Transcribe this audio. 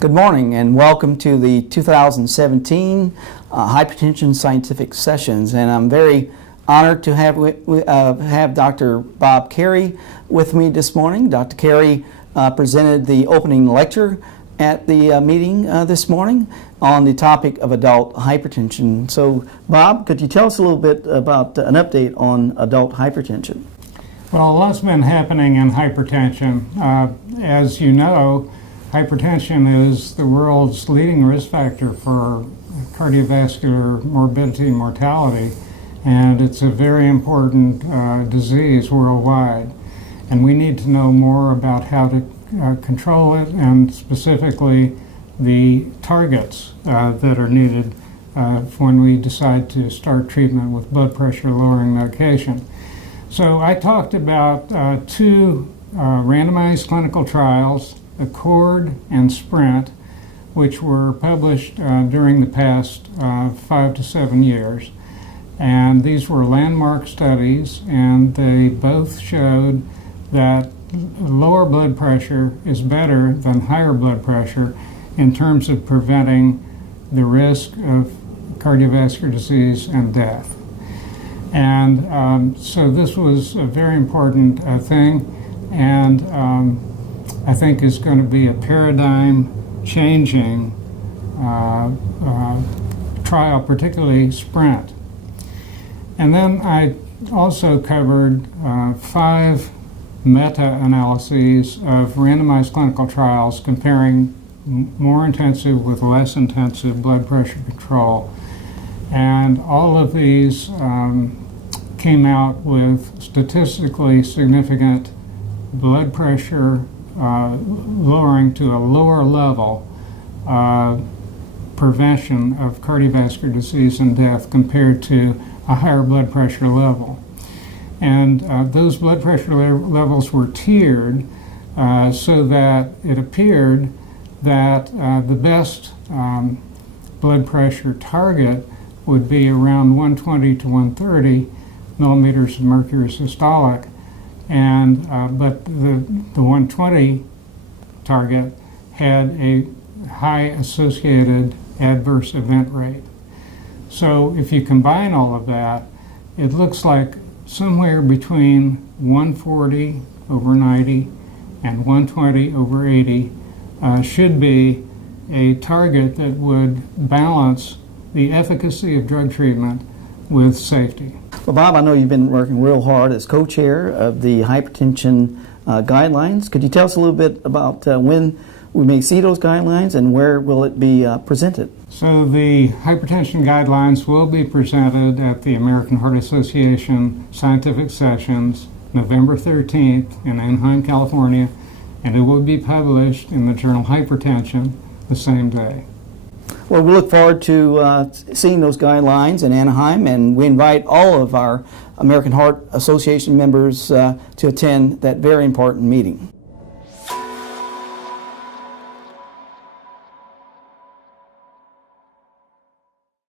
Good morning and welcome to the 2017 Hypertension Scientific Sessions, and I'm very honored to have Dr. Bob Carey with me this morning. Dr. Carey presented the opening lecture at the meeting this morning on the topic of adult hypertension. So Bob, could you tell us a little bit about an update on adult hypertension? Well, a lot's been happening in hypertension. As you know, hypertension is the world's leading risk factor for cardiovascular morbidity and mortality, and it's a very important disease worldwide. And we need to know more about how to control it, and specifically the targets that are needed when we decide to start treatment with blood pressure lowering medication. So I talked about two randomized clinical trials, ACCORD and SPRINT, which were published during the past 5 to 7 years. And these were landmark studies, and they both showed that lower blood pressure is better than higher blood pressure in terms of preventing the risk of cardiovascular disease and death. And so this was a very important thing, and I think is going to be a paradigm-changing trial, particularly SPRINT. And then I also covered 5 meta-analyses of randomized clinical trials comparing more intensive with less intensive blood pressure control. And all of these came out with statistically significant blood pressure lowering to a lower level prevention of cardiovascular disease and death compared to a higher blood pressure level. And those blood pressure levels were tiered so that it appeared that the best blood pressure target would be around 120 to 130 millimeters of mercury systolic, and but the 120 target had a high associated adverse event rate. So if you combine all of that, it looks like somewhere between 140 over 90 and 120 over 80 should be a target that would balance the efficacy of drug treatment with safety. Well, Bob, I know you've been working real hard as co-chair of the hypertension guidelines. Could you tell us a little bit about when we may see those guidelines and where will it be presented? So the hypertension guidelines will be presented at the American Heart Association Scientific Sessions November 13th in Anaheim, California, and it will be published in the journal Hypertension the same day. Well, we look forward to seeing those guidelines in Anaheim, and we invite all of our American Heart Association members to attend that very important meeting.